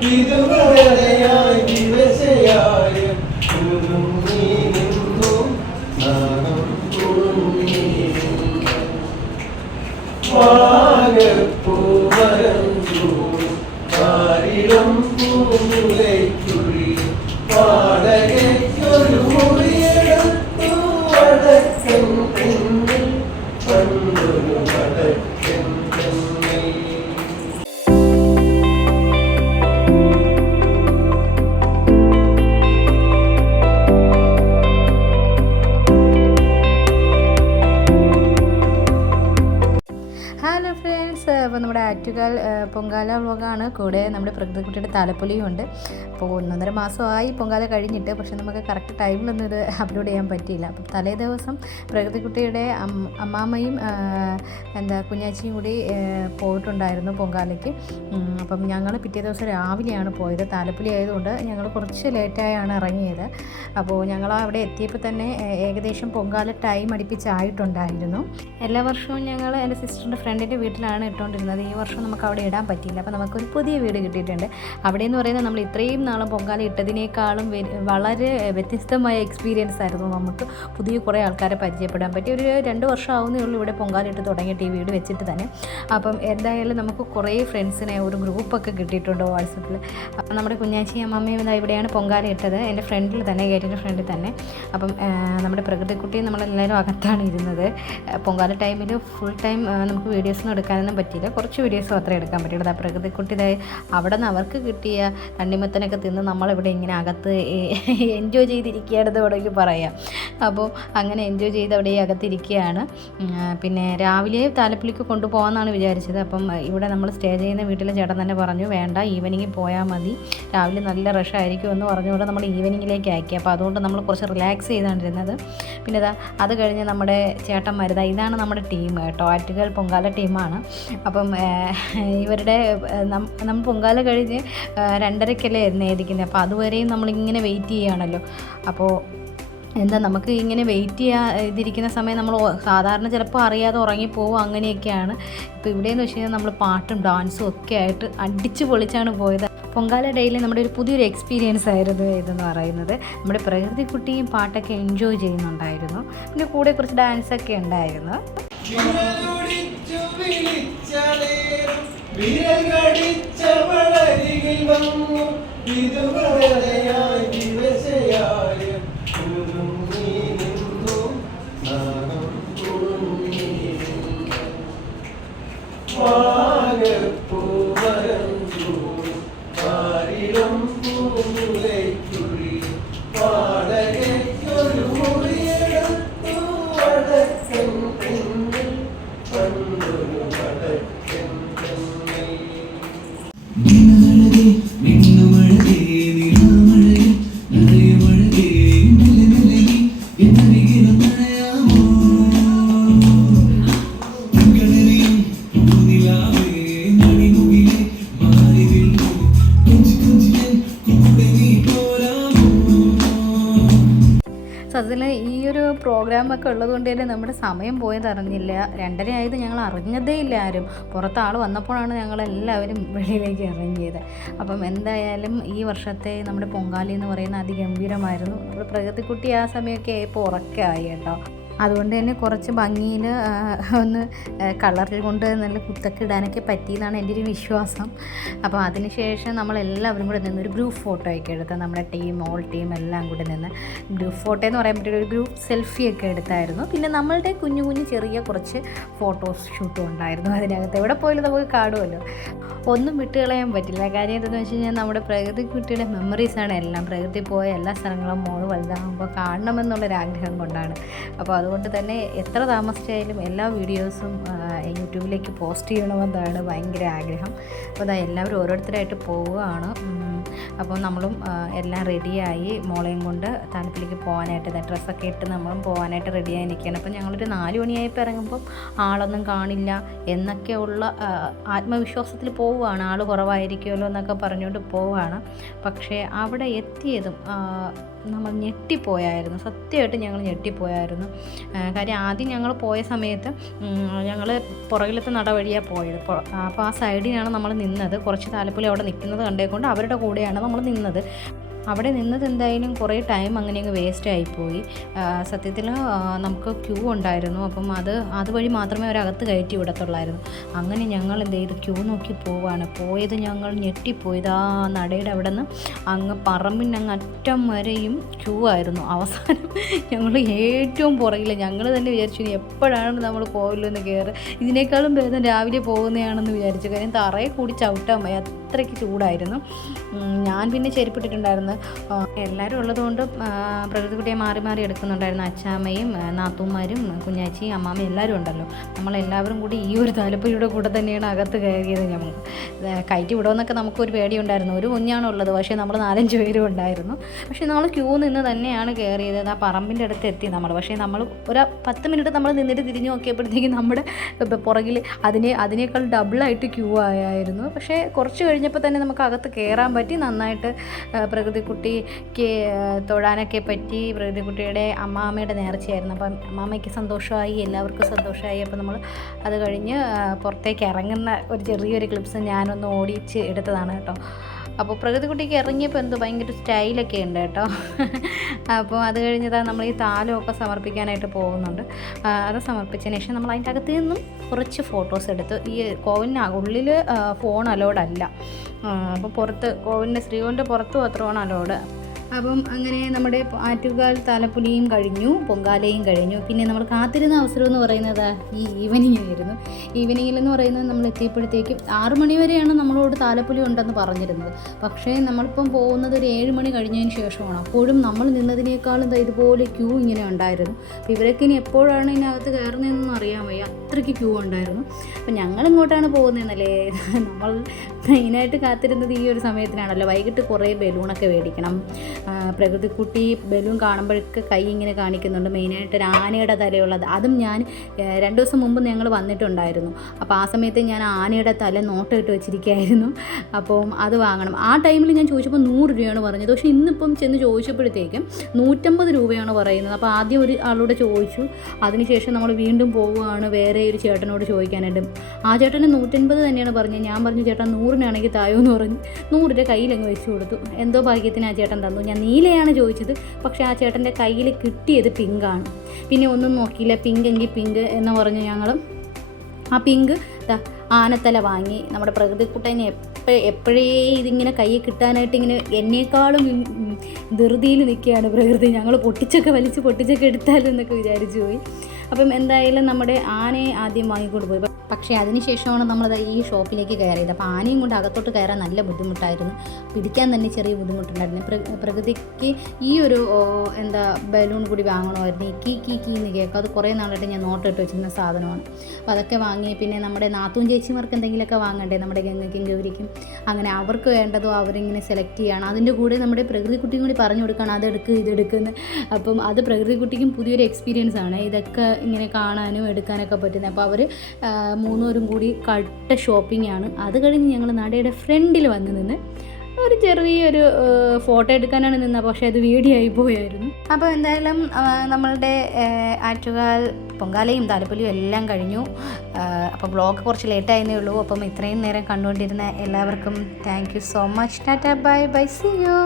വിധുകളയായി വിവശയായ കുരുങ്ങി നിന്നും നാണം കുരുങ്ങി വാഗപ്പൂവരഞ്ചു പാരിടം പൂമുലൈക്കുഴി വാടകയ്ക്കൊരു മുറിയെടുത്തു വടക്കൻ തെന്നിൽ പണ്ടൊരു വടക്കൻ തെന്നിൽ. ഹലോ ഫ്രണ്ട്സ്, അപ്പോൾ നമ്മുടെ ആറ്റുകാൽ പൊങ്കാല വ്ളോഗാണ്. കൂടെ നമ്മുടെ പ്രകൃതിക്കുട്ടിയുടെ താലപ്പൊലിയും ഉണ്ട്. അപ്പോൾ 1.5 മാസമായി പൊങ്കാല കഴിഞ്ഞിട്ട്, പക്ഷെ നമുക്ക് കറക്റ്റ് ടൈമിലൊന്നും ഇത് അപ്ലോഡ് ചെയ്യാൻ പറ്റിയില്ല. അപ്പം തലേ ദിവസം പ്രകൃതിക്കുട്ടിയുടെ അമ്മാമ്മയും കുഞ്ഞാച്ചിയും കൂടി പോയിട്ടുണ്ടായിരുന്നു പൊങ്കാലയ്ക്ക്. അപ്പം ഞങ്ങൾ പിറ്റേ ദിവസം രാവിലെയാണ് പോയത്. താലപ്പൊലി ആയതുകൊണ്ട് ഞങ്ങൾ കുറച്ച് ലേറ്റായാണ് ഇറങ്ങിയത്. അപ്പോൾ ഞങ്ങൾ അവിടെ എത്തിയപ്പോൾ തന്നെ ഏകദേശം പൊങ്കാല ടൈം അടുപ്പിച്ചായിട്ടുണ്ടായിരുന്നു. എല്ലാ വർഷവും ഞങ്ങൾ എൻ്റെ സിസ്റ്ററിൻ്റെ ഫ്രണ്ടിൻ്റെ വീട്ടിലാണ് ഇട്ടുകൊണ്ടിരുന്നത്. ഈ വർഷം നമുക്ക് അവിടെ ഇടാൻ പറ്റിയില്ല. അപ്പോൾ നമുക്കൊരു പുതിയ വീട് കിട്ടിയിട്ടുണ്ട്. അവിടെ എന്ന് പറയുന്നത് നമ്മൾ ഇത്രയും നാളും പൊങ്കാല ഇട്ടതിനേക്കാളും വളരെ വ്യത്യസ്തമായ എക്സ്പീരിയൻസ് ആയിരുന്നു. നമുക്ക് പുതിയ കുറേ ആൾക്കാരെ പരിചയപ്പെടാൻ പറ്റി. ഒരു 2 വർഷം ആവുന്നേ ഉള്ളൂ ഇവിടെ പൊങ്കാല ഇട്ട് തുടങ്ങിയിട്ട്, ഈ വീട് വെച്ചിട്ട് തന്നെ. അപ്പം എന്തായാലും നമുക്ക് കുറേ ഫ്രണ്ട്സിനെ ഒരു ഗ്രൂപ്പൊക്കെ കിട്ടിയിട്ടുണ്ട് വാട്സപ്പിൽ. അപ്പം നമ്മുടെ കുഞ്ഞാച്ചി അമ്മമ്മയും ഇവിടെയാണ് പൊങ്കാല ഇട്ടത്, എൻ്റെ ഫ്രണ്ടിൽ തന്നെ, ഗേറ്റിൻ്റെ ഫ്രണ്ടിൽ തന്നെ. അപ്പം നമ്മുടെ പ്രകൃതിക്കുട്ടി നമ്മളെല്ലാവരും അകത്താണ് ഇരുന്നത്. പൊങ്കാല ടൈമിൽ ഫുൾ ടൈം നമുക്ക് വീഡിയോസൊന്നും എടുക്കാനൊന്നും പറ്റിയില്ല. കുറച്ച് വീഡിയോസ് മാത്രമേ എടുക്കാൻ പറ്റുള്ളൂ. ആ പ്രകൃതിക്കുട്ടി അവിടെ നിന്ന് അവർക്ക് കിട്ടിയ തണ്ണിമത്തനൊക്കെ തിന്ന് നമ്മളിവിടെ ഇങ്ങനെ അകത്ത് എൻജോയ് ചെയ്തിരിക്കുകയാണെന്ന് വേണമെങ്കിൽ പറയാം. അപ്പോൾ അങ്ങനെ എൻജോയ് ചെയ്ത് അവിടെ അകത്തിരിക്കുകയാണ്. പിന്നെ രാവിലെ താലപ്പൊലിക്ക് കൊണ്ടുപോകാമെന്നാണ് വിചാരിച്ചത്. അപ്പം ഇവിടെ നമ്മൾ സ്റ്റേ ചെയ്യുന്ന വീട്ടിലെ ചേട്ടൻ തന്നെ പറഞ്ഞു, വേണ്ട, ഈവനിങ്ങിൽ പോയാൽ മതി, രാവിലെ നല്ല റഷ് ആയിരിക്കും എന്ന് പറഞ്ഞുകൊണ്ട് നമ്മൾ ഈവനിങ്ങിലേക്ക് ആക്കി. അപ്പോൾ അതുകൊണ്ട് നമ്മൾ കുറച്ച് റിലാക്സ് ചെയ്താണ്ടിരുന്നത്. പിന്നെ അത് കഴിഞ്ഞ് നമ്മുടെ ചേട്ടന്മാർ, ഇതാണ് നമ്മുടെ ടീം കേട്ടോ, ആറ്റുകാൽ പൊങ്കാല ടീമാണ്. അപ്പം ഇവരുടെ നമ്മൾ പൊങ്കാല കഴിഞ്ഞ് 2:30-ക്കല്ലേ എഴുന്നേൽക്കുന്നത്. അപ്പോൾ അതുവരെയും നമ്മളിങ്ങനെ വെയിറ്റ് ചെയ്യുകയാണല്ലോ. അപ്പോൾ നമുക്ക് ഇങ്ങനെ വെയിറ്റ് ചെയ്തിരിക്കുന്ന സമയം നമ്മൾ സാധാരണ ചിലപ്പോൾ അറിയാതെ ഉറങ്ങിപ്പോവും, അങ്ങനെയൊക്കെയാണ്. ഇപ്പോൾ ഇവിടെയെന്ന് വെച്ച് കഴിഞ്ഞാൽ നമ്മൾ പാട്ടും ഡാൻസും ഒക്കെ ആയിട്ട് അടിച്ച് പൊളിച്ചാണ് പോയത്. പൊങ്കാല ഡേയിൽ നമ്മുടെ ഒരു പുതിയൊരു എക്സ്പീരിയൻസ് ആയിരുന്നു ഇതെന്ന് പറയുന്നത്. നമ്മുടെ പ്രകൃതിക്കുട്ടിയും പാട്ടൊക്കെ എൻജോയ് ചെയ്യുന്നുണ്ടായിരുന്നു. പിന്നെ കൂടെ കുറച്ച് ഡാൻസൊക്കെ ഉണ്ടായിരുന്നു. അതിൽ ഈ ഒരു പ്രോഗ്രാമൊക്കെ ഉള്ളതുകൊണ്ട് തന്നെ നമ്മുടെ സമയം പോയത് അറിഞ്ഞില്ല. 2:30 ആയത് ഞങ്ങൾ അറിഞ്ഞതേ ഇല്ല ആരും. പുറത്ത് ആൾ വന്നപ്പോഴാണ് ഞങ്ങളെല്ലാവരും വെളിയിലേക്ക് ഇറങ്ങിയത്. അപ്പം എന്തായാലും ഈ വർഷത്തെ നമ്മുടെ പൊങ്കാല എന്ന് പറയുന്നത് അതിഗംഭീരമായിരുന്നു. നമ്മുടെ പ്രകൃതിക്കുട്ടി ആ സമയമൊക്കെ ആയപ്പോൾ ഉറക്കമായി കേട്ടോ. അതുകൊണ്ട് തന്നെ കുറച്ച് ഭംഗിയിൽ ഒന്ന് കളറിൽ കൊണ്ട് നല്ല കുത്തൊക്കെ ഇടാനൊക്കെ പറ്റിയെന്നാണ് എൻ്റെ ഒരു വിശ്വാസം. അപ്പോൾ അതിനുശേഷം നമ്മളെല്ലാവരും കൂടെ നിന്ന് ഒരു ഗ്രൂപ്പ് ഫോട്ടോ ഒക്കെ എടുത്ത്, നമ്മുടെ ഓൾ ടീം എല്ലാം കൂടെ നിന്ന് ഗ്രൂപ്പ് ഫോട്ടോ എന്ന് പറയാൻ പറ്റിയ ഒരു ഗ്രൂപ്പ് സെൽഫിയൊക്കെ എടുത്തായിരുന്നു. പിന്നെ നമ്മളുടെ കുഞ്ഞു കുഞ്ഞു ചെറിയ കുറച്ച് ഫോട്ടോസ് ഷൂട്ടും ഉണ്ടായിരുന്നു അതിനകത്ത്. എവിടെ പോയാലും നമുക്ക് കാണുമല്ലോ, ഒന്നും വിട്ടുകളയാൻ പറ്റില്ല. കാര്യം എന്താണെന്ന് വെച്ച് കഴിഞ്ഞാൽ നമ്മുടെ പ്രകൃതിക്കുട്ടിയുടെ മെമ്മറീസാണ് എല്ലാം. പ്രകൃതി പോയ എല്ലാ സ്ഥലങ്ങളും മോള് വലുതാകുമ്പോൾ കാണണമെന്നുള്ളൊരാഗ്രഹം കൊണ്ടാണ്. അപ്പോൾ അതുകൊണ്ട് തന്നെ എത്ര താമസിച്ചായാലും എല്ലാ വീഡിയോസും യൂട്യൂബിലേക്ക് പോസ്റ്റ് ചെയ്യണമെന്നാണ് ഭയങ്കര ആഗ്രഹം. അപ്പോൾ എല്ലാവരും ഓരോരുത്തരായിട്ട് പോവുകയാണ്. അപ്പോൾ നമ്മളും എല്ലാം റെഡിയായി മോളെയും കൊണ്ട് തണുപ്പിലേക്ക് പോകാനായിട്ട് ഡ്രസ്സൊക്കെ ഇട്ട് നമ്മളും പോകാനായിട്ട് റെഡിയായി നിൽക്കുകയാണ്. അപ്പോൾ ഞങ്ങളൊരു 4 മണിയായപ്പോൾ ഇറങ്ങുമ്പം ആളൊന്നും കാണില്ല എന്നൊക്കെയുള്ള ആത്മവിശ്വാസത്തിൽ പോവുകയാണ്. ആൾ കുറവായിരിക്കുമല്ലോ എന്നൊക്കെ പറഞ്ഞുകൊണ്ട് പോവുകയാണ്. പക്ഷേ അവിടെ എത്തിയതും നമ്മൾ ഞെട്ടിപ്പോയായിരുന്നു, സത്യമായിട്ട് ഞങ്ങൾ ഞെട്ടിപ്പോയായിരുന്നു. കാര്യം ആദ്യം ഞങ്ങൾ പോയ സമയത്ത് ഞങ്ങൾ പുറകിലത്തെ നട വഴിയാണ് പോയത്. അപ്പോൾ ആ സൈഡിനാണ് നമ്മൾ നിന്നത്. കുറച്ച് താലപ്പൊലി അവിടെ നിൽക്കുന്നത് കണ്ടേക്കൊണ്ട് അവരുടെ കൂടെയാണ് നമ്മൾ നിന്നത്. അവിടെ നിന്നത് എന്തായാലും കുറേ ടൈം അങ്ങനെ അങ്ങ് വേസ്റ്റ് ആയിപ്പോയി. സത്യത്തിൽ നമുക്ക് ക്യൂ ഉണ്ടായിരുന്നു. അപ്പം അതുവഴി മാത്രമേ അവരകത്ത് കയറ്റി വിടത്തുള്ളായിരുന്നു. അങ്ങനെ ഞങ്ങൾ എന്ത് ചെയ്തു, ക്യൂ നോക്കി പോയത് ഞങ്ങൾ ഞെട്ടിപ്പോയത്. ആ നടയുടെ അവിടെ നിന്ന് അങ്ങ് പറമ്പിൻ്റെ അങ്ങ് അറ്റം വരെയും ക്യൂ ആയിരുന്നു. അവസാനം ഞങ്ങൾ ഏറ്റവും പുറകിൽ ഞങ്ങൾ തന്നെ വിചാരിച്ചു ഇനി എപ്പോഴാണ് നമ്മൾ പോകില്ലെന്ന് കയറി, ഇതിനേക്കാളും ഭേദം രാവിലെ പോകുന്നതാണെന്ന് വിചാരിച്ചു. കാര്യം തറയെ കൂടി ചവിട്ടാൻ പോയി, അത്രയ്ക്ക് ചൂടായിരുന്നു. ഞാൻ പിന്നെ ചെരുപ്പിട്ടിട്ടുണ്ടായിരുന്നു. എല്ലാവരും ഉള്ളതുകൊണ്ട് പ്രകൃതിക്കുട്ടിയെ മാറി മാറി എടുക്കുന്നുണ്ടായിരുന്നു. അച്ചാമ്മയും നാത്തൂന്മാരും കുഞ്ഞാച്ചിയും അമ്മാമ്മയും എല്ലാവരും ഉണ്ടല്ലോ. നമ്മളെല്ലാവരും കൂടി ഈ ഒരു താലപ്പൊലിയുടെ കൂടെ തന്നെയാണ് അകത്ത് കയറിയത്. ഞങ്ങൾ കയറ്റി വിടുമെന്നൊക്കെ നമുക്കൊരു പേടിയുണ്ടായിരുന്നു. ഒരു കുഞ്ഞാണുള്ളത്, പക്ഷേ നമ്മൾ 4-5 പേരും ഉണ്ടായിരുന്നു. പക്ഷേ നമ്മൾ ക്യൂ നിന്ന് തന്നെയാണ് കയറിയത്. ആ പറമ്പിൻ്റെ അടുത്ത് എത്തി നമ്മൾ. പക്ഷേ നമ്മൾ ഒരു 10 മിനിറ്റ് നമ്മൾ നിന്നിട്ട് തിരിഞ്ഞ് നോക്കിയപ്പോഴത്തേക്കും നമ്മുടെ പുറകിൽ അതിനേക്കാൾ ഡബിളായിട്ട് ക്യൂ ആയിരുന്നു. പക്ഷേ കുറച്ച് കഴിഞ്ഞപ്പോൾ തന്നെ നമുക്ക് അകത്ത് കയറാൻ പറ്റി. നന്നായിട്ട് പ്രകൃതിക്കുട്ടിക്ക് തൊഴാനൊക്കെ പറ്റി. പ്രകൃതിക്കുട്ടിയുടെ അമ്മാമ്മയുടെ നേർച്ചയായിരുന്നു. അപ്പം അമ്മാമ്മയ്ക്ക് സന്തോഷമായി, എല്ലാവർക്കും സന്തോഷമായി. അപ്പോൾ നമ്മൾ അത് കഴിഞ്ഞ് പുറത്തേക്ക് ഇറങ്ങുന്ന ഒരു ചെറിയൊരു ക്ലിപ്സ് ഞാനൊന്ന് ഓടിച്ച് എടുത്തതാണ് കേട്ടോ. അപ്പോൾ പ്രകൃതിക്കുട്ടിക്ക് ഇറങ്ങിയപ്പോൾ എന്തോ ഭയങ്കര സ്റ്റൈലൊക്കെ ഉണ്ട് കേട്ടോ. അപ്പോൾ അത് കഴിഞ്ഞതാണ് നമ്മൾ ഈ താലമൊക്കെ സമർപ്പിക്കാനായിട്ട് പോകുന്നുണ്ട്. അത് സമർപ്പിച്ചതിന് ശേഷം നമ്മൾ അതിൻ്റെ അകത്ത് നിന്നും കുറച്ച് ഫോട്ടോസ് എടുത്തു. ഈ കോവിലിന് ഉള്ളിൽ ഫോൺ അലോഡ് അല്ല. അപ്പോൾ പുറത്ത് കോവിലിൻ്റെ ശ്രീകോവിലിൻ്റെ പുറത്ത് മാത്രമാണ് അലോഡ്. അപ്പം അങ്ങനെ നമ്മുടെ ആറ്റുകാൽ താലപ്പൊലിയും കഴിഞ്ഞു, പൊങ്കാലയും കഴിഞ്ഞു. പിന്നെ നമ്മൾ കാത്തിരുന്ന അവസരം എന്ന് പറയുന്നത് ഈ ഈവനിങ് ആയിരുന്നു. ഈവനിങ്ങിലെന്ന് പറയുന്നത് നമ്മൾ എത്തിയപ്പോഴത്തേക്കും 6 മണി വരെയാണ് നമ്മളോട് താലപ്പൊലി ഉണ്ടെന്ന് പറഞ്ഞിരുന്നത്. പക്ഷേ നമ്മളിപ്പം പോകുന്നത് ഒരു 7 മണി കഴിഞ്ഞതിന് ശേഷമാണ്. അപ്പോഴും നമ്മൾ നിന്നതിനേക്കാളും ഇതുപോലെ ക്യൂ ഇങ്ങനെ ഉണ്ടായിരുന്നു. അപ്പോൾ ഇവരൊക്കെ ഇനി എപ്പോഴാണ് ഇതിനകത്ത് കയറുന്നതെന്നൊന്നും അറിയാൻ വയ്യ, അത്രയ്ക്ക് ക്യൂ ഉണ്ടായിരുന്നു. അപ്പം ഞങ്ങളിങ്ങോട്ടാണ് പോകുന്നതെന്നല്ലേ. നമ്മൾ മെയിനായിട്ട് കാത്തിരുന്നത് ഈ ഒരു സമയത്തിനാണല്ലോ. വൈകിട്ട് കുറേ ബലൂണൊക്കെ മേടിക്കണം. പ്രകൃതിക്കുട്ടി ബലൂൺ കാണുമ്പോഴേക്ക് കൈ ഇങ്ങനെ കാണിക്കുന്നുണ്ട്. മെയിനായിട്ട് ഒരു ആനയുടെ തലയുള്ളത്. അതും ഞാൻ 2 ദിവസം മുമ്പ് ഞങ്ങൾ വന്നിട്ടുണ്ടായിരുന്നു. അപ്പോൾ ആ സമയത്ത് ഞാൻ ആനയുടെ തല നോട്ടിട്ട് വെച്ചിരിക്കുകയായിരുന്നു. അപ്പം അത് വാങ്ങണം. ആ ടൈമിൽ ഞാൻ ചോദിച്ചപ്പോൾ 100 രൂപയാണ് പറഞ്ഞത്. പക്ഷേ ഇന്നിപ്പം ചെന്ന് ചോദിച്ചപ്പോഴത്തേക്കും 150 രൂപയാണ് പറയുന്നത്. അപ്പോൾ ആദ്യം ഒരു ആളോട് ചോദിച്ചു. അതിനുശേഷം നമ്മൾ വീണ്ടും പോവുകയാണ് വേറെ ഒരു ചേട്ടനോട് ചോദിക്കാനായിട്ട്. ആ ചേട്ടന് 150 തന്നെയാണ് പറഞ്ഞത്. ഞാൻ പറഞ്ഞു ചേട്ടാ 100-നാണെങ്കിൽ തായോ എന്ന് പറഞ്ഞു. 100 രൂപ കയ്യിലങ്ങ് വെച്ച് കൊടുത്തു. എന്തോ ഭാഗ്യത്തിന് ആ ചേട്ടൻ തന്നു. ഞാൻ നീലയാണ് ചോദിച്ചത്, പക്ഷേ ആ ചേട്ടൻ്റെ കയ്യിൽ കിട്ടിയത് പിങ്കാണ്. പിന്നെ ഒന്നും നോക്കിയില്ല, പിങ്ക് എങ്കിൽ പിങ്ക് എന്ന് പറഞ്ഞ് ഞങ്ങൾ ആ പിങ്ക് ആനത്തല വാങ്ങി. നമ്മുടെ പ്രകൃതിക്കുട്ടനെ എപ്പോഴേ ഇതിങ്ങനെ കയ്യിൽ കിട്ടാനായിട്ട് ഇങ്ങനെ എന്നേക്കാളും ധൃതിയിൽ നിൽക്കുകയാണ് പ്രകൃതി. ഞങ്ങൾ പൊട്ടിച്ചൊക്കെ എടുത്താലും എന്നൊക്കെ വിചാരിച്ചു പോയി. അപ്പം എന്തായാലും നമ്മുടെ ആനയെ ആദ്യം വാങ്ങിക്കൊണ്ട് പോയി. പക്ഷേ അതിനുശേഷമാണ് നമ്മളത് ഈ ഷോപ്പിലേക്ക് കയറിയത്. അപ്പോൾ ആനയും കൊണ്ട് അകത്തോട്ട് കയറാൻ നല്ല ബുദ്ധിമുട്ടായിരുന്നു. പിടിക്കാൻ തന്നെ ചെറിയ ബുദ്ധിമുട്ടുണ്ടായിരുന്നു. പ്രകൃതിക്ക് ഈ ഒരു ബലൂൺ കൂടി വാങ്ങണമായിരുന്നു. ഈ കീ എന്ന് കേൾക്കും. അത് കുറേ നാളായിട്ട് ഞാൻ നോട്ടിട്ട് വെച്ചിരുന്ന സാധനമാണ്. അപ്പോൾ അതൊക്കെ വാങ്ങി. പിന്നെ നമ്മുടെ നാത്തൂൻ ചേച്ചിമാർക്ക് എന്തെങ്കിലുമൊക്കെ വാങ്ങണ്ടേ, നമ്മുടെ ഗംഗയ്ക്കും ഗൗരിക്കും. അങ്ങനെ അവർക്ക് വേണ്ടതോ അവരിങ്ങനെ സെലക്ട് ചെയ്യുകയാണ്. അതിൻ്റെ കൂടെ നമ്മുടെ പ്രകൃതിക്കുട്ടിയും കൂടി പറഞ്ഞു കൊടുക്കുകയാണ് അതെടുക്കുക ഇതെടുക്കുന്നത്. അപ്പം അത് പ്രകൃതിക്കുട്ടിക്കും പുതിയൊരു എക്സ്പീരിയൻസ് ആണ് ഇതൊക്കെ ഇങ്ങനെ കാണാനും എടുക്കാനൊക്കെ പറ്റുന്നത്. അപ്പോൾ അവർ 3 പേരും കൂടി കട്ട ഷോപ്പിംഗ് ആണ്. അത് കഴിഞ്ഞ് ഞങ്ങൾ നടയുടെ ഫ്രണ്ടിൽ വന്ന് നിന്ന് ഒരു ചെറിയൊരു ഫോട്ടോ എടുക്കാനാണ് നിന്നത്. പക്ഷേ അത് വീഡിയോ ആയി പോയായിരുന്നു. അപ്പോൾ എന്തായാലും നമ്മളുടെ ആറ്റുകാൽ പൊങ്കാലയും താലപ്പൊലിയും എല്ലാം കഴിഞ്ഞു. അപ്പോൾ വ്ളോഗ് കുറച്ച് ലേറ്റായിരുന്നേ ഉള്ളൂ. അപ്പം ഇത്രയും നേരം കണ്ടുകൊണ്ടിരുന്ന എല്ലാവർക്കും thank you so much. Tata bye bye, see U.